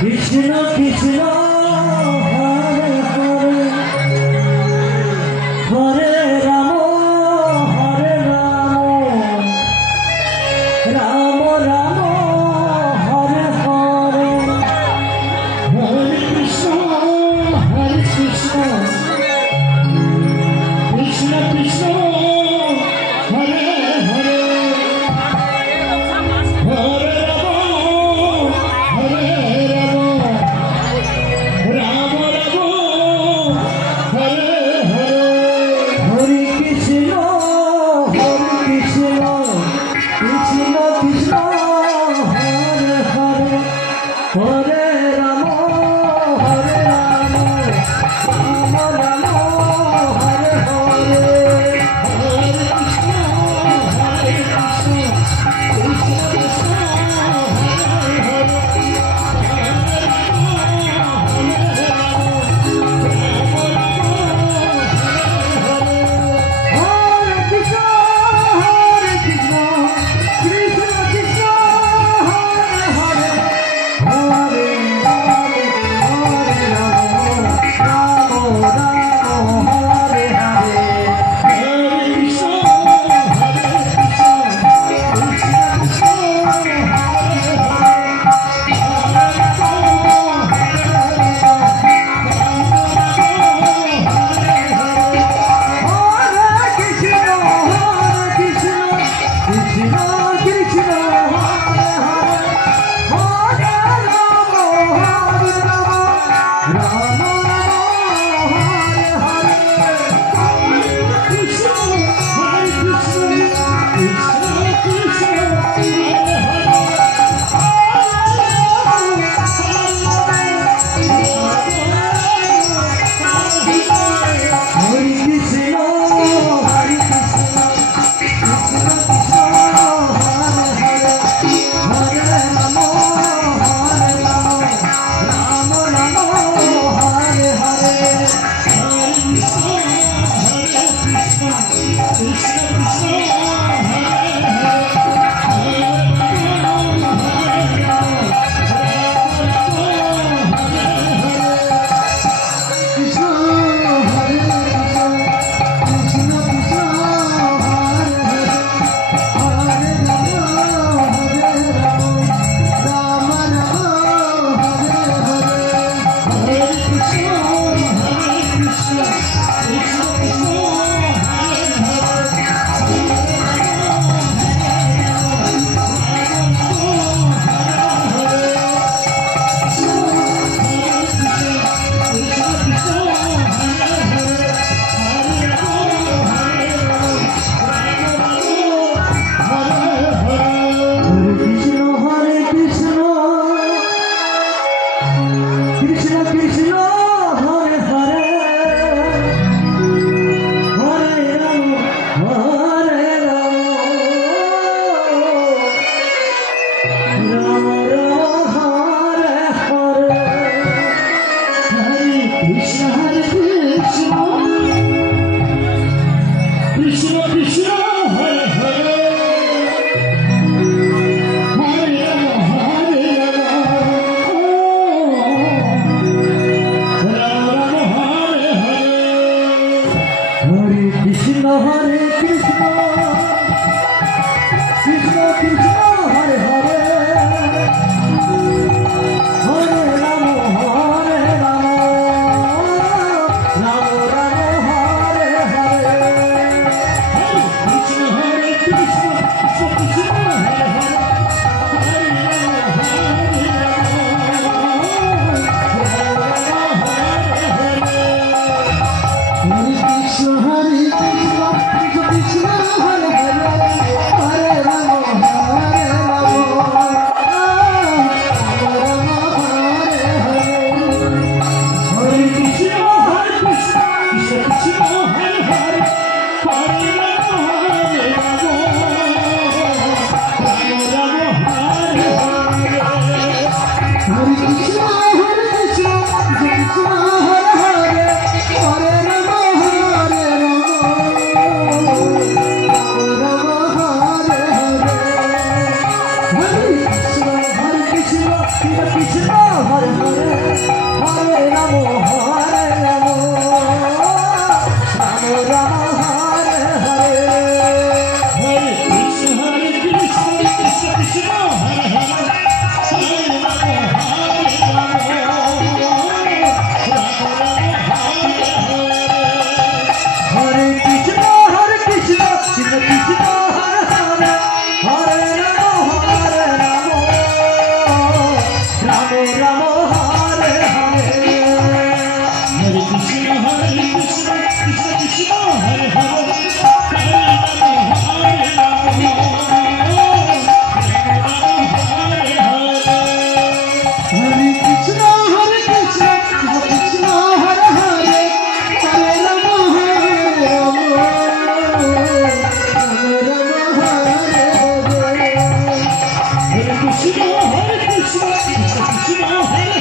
Krishna Krishna Hare Hare Hare Ram Ram Ram Hare Hare Hare Krishna Krishna Krishna Hare Hare Hare Krishna Hare Hare Hare Ram Hare Ram Ram Ram Hare Hare Hare Krishna Krishna Krishna Hare Hare Hare Ram Hare Hare Krishna Krishna Krishna Hare Hare Hare Ram Ram Ram Hare Hare Hare Krishna Krishna Krishna Hare Hare Hare Ram Hare Hare Krishna Krishna Krishna Hare Hare Hare Ram Ram Hare Hare Hare Krishna Krishna Krishna Hare